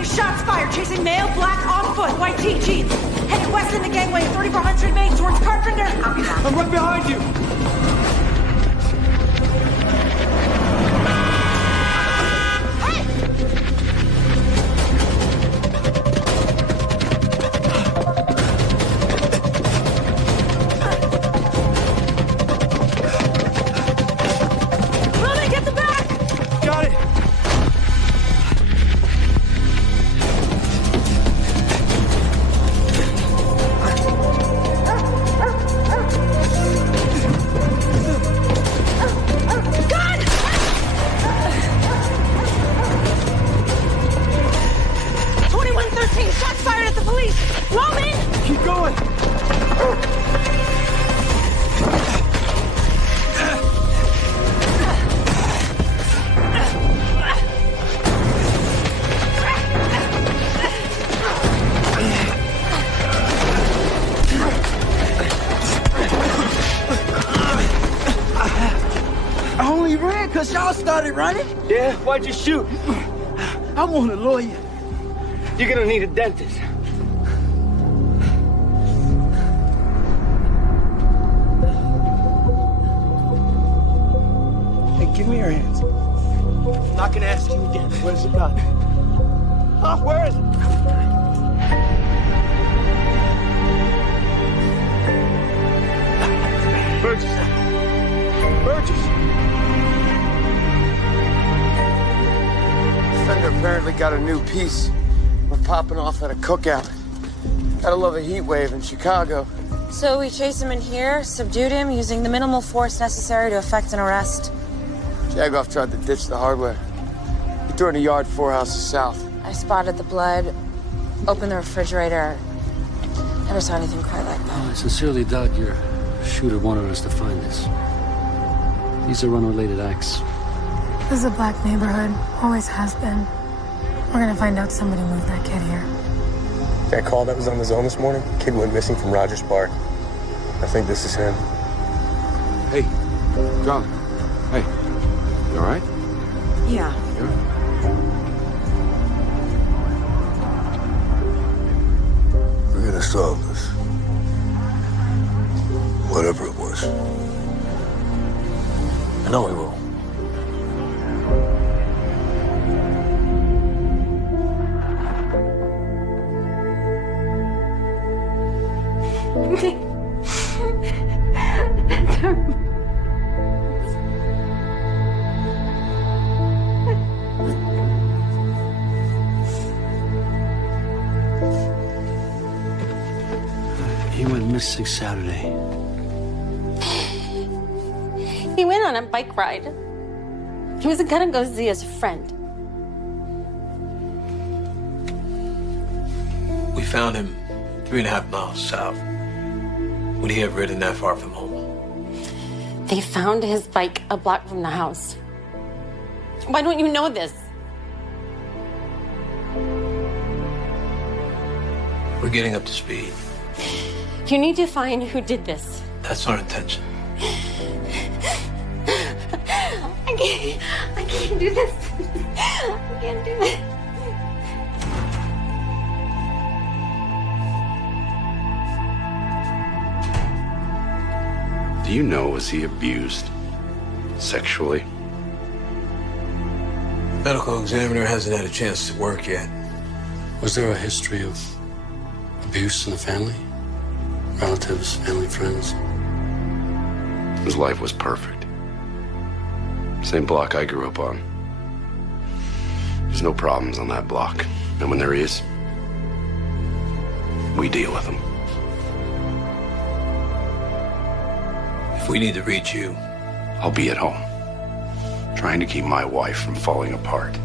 20 shots fired, chasing male, black, on foot, white tee, jeans. Headed west in the gangway, 3400 Main, towards Carpenter. Copy that. I'm right behind you. Yeah, why'd you shoot? I want a lawyer. You're gonna need a dentist. Hey, give me your hands. I'm not gonna ask you again. Where's the gun? Huh? Where is it? Burgess. Burgess. Fender apparently got a new piece. We're popping off at a cookout. Gotta love a heat wave in Chicago. So we chased him in here, subdued him, using the minimal force necessary to effect an arrest. Jagoff tried to ditch the hardware. He threw in a yard 4 houses south. I spotted the blood, opened the refrigerator. Never saw anything quite like that. I sincerely doubt your shooter wanted us to find this. These are unrelated acts. This is a black neighborhood. Always has been. We're gonna find out somebody moved that kid here. That call that was on the zone this morning, kid went missing from Rogers Park. I think this is him. Hey, John. Hey, you all right? Yeah. You all right? We're gonna solve this. Whatever it was. I know we will. He went missing Saturday. He went on a bike ride. He was gonna go see his friend. We found him 3.5 miles south. Would he have ridden that far from home? They found his bike a block from the house. Why don't you know this? We're getting up to speed. You need to find who did this. That's our intention. I can't do this. I can't do this. Do you know, was he abused? Sexually? Medical examiner hasn't had a chance to work yet. Was there a history of abuse in the family? Relatives, family, friends? His life was perfect. Same block I grew up on. There's no problems on that block. And when there is, we deal with them. If we need to reach you, I'll be at home, trying to keep my wife from falling apart.